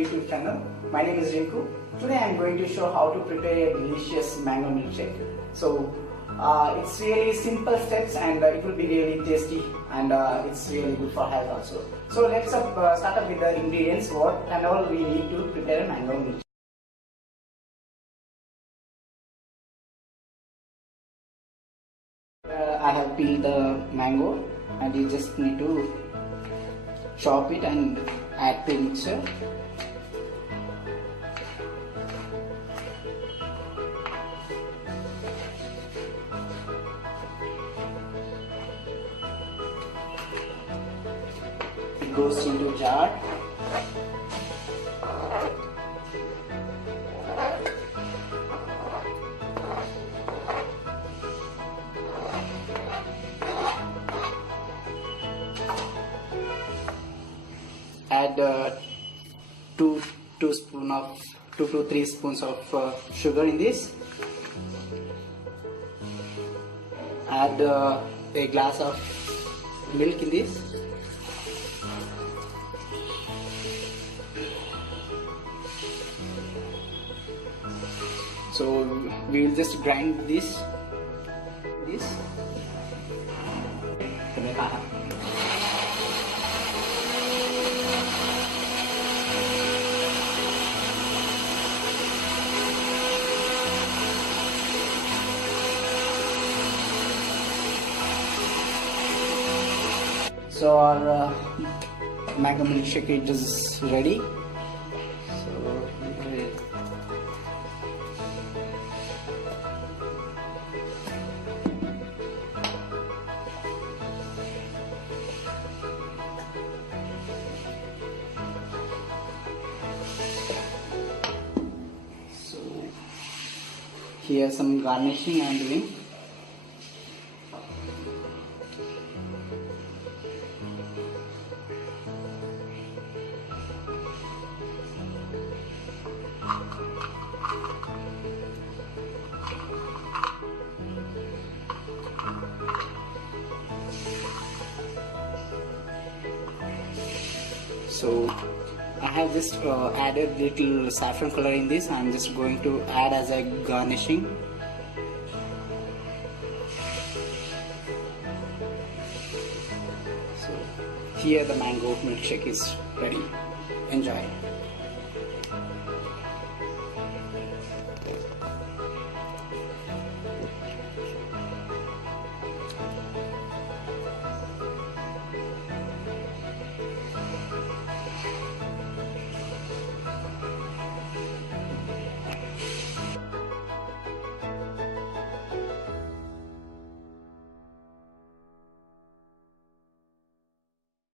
YouTube channel. My name is Rinku. Today I am going to show how to prepare a delicious mango milkshake. So it's really simple steps and it will be really tasty and it's really good for health also. So let's start up with the ingredients, what and all we need to prepare a mango milkshake. I have peeled the mango and you just need to chop it and add to the mixer. It goes into jar. Add 2 to 3 spoons of sugar in this. Add a glass of milk in this. So we will just grind this. So our mango milkshake is ready. So here some garnishing I am doing. So I have just added little saffron color in this. I am just going to add as a garnishing. So here the mango milkshake is ready. Enjoy.